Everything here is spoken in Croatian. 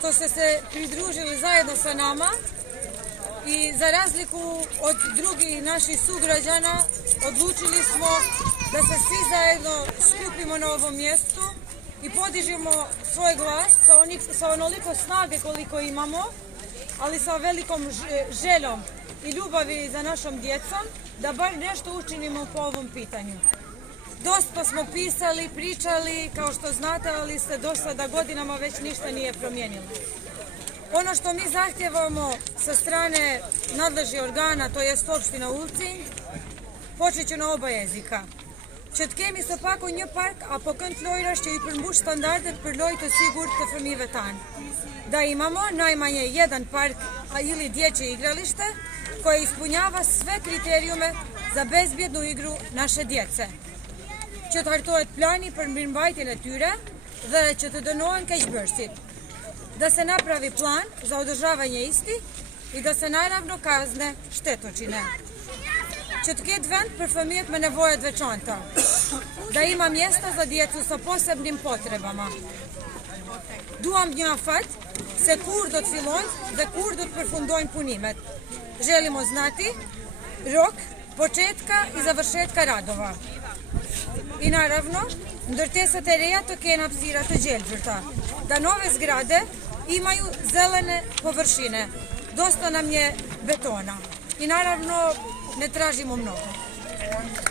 što ste se pridružili zajedno sa nama i za razliku od drugih naših sugrađana odlučili smo da se svi zajedno skupimo na ovom mjestu i podižemo svoj glas sa onoliko snage koliko imamo, ali sa velikom željom i ljubavi za našom djecom, da bar nešto učinimo po ovom pitanju. Dosta smo pisali, pričali, kao što znate, ali se do sada godinama već ništa nije promijenilo. Ono što mi zahtjevamo sa strane nadležnih organa, to je opština Ulcinj, počet ću na oba jezika. Që të kemi së paku një park apo kënd lojrash që i përmbush standardet për lojë të sigurt të fëmijëve tanë. Da imamo najmanje jedan park ili dječje igralište koje ispunjava sve kriterijume za bezbjednu igru naše djece. Që të hartohet plani për mirëmbajtjen e tyre dhe që të dënohen keqbërësit. Da se napravi plan za održavanje istih i da se naravno kazne štetočine. Që të ketë vend për fëmijët me nevoja të veçanta, da ima mjesta za djecu sa posebnim potrebama. Duam një afat se kur do të fillojnë dhe kur do të përfundojnë punimet. Želimo znati rok početka i završetka radova. I naravno, ndërtesat e reja të kenë hapësira të gjelbërta, da nove zgrade imaju zelene površine. Dosta nam je betona. I naravno, ne tražimo mnogo.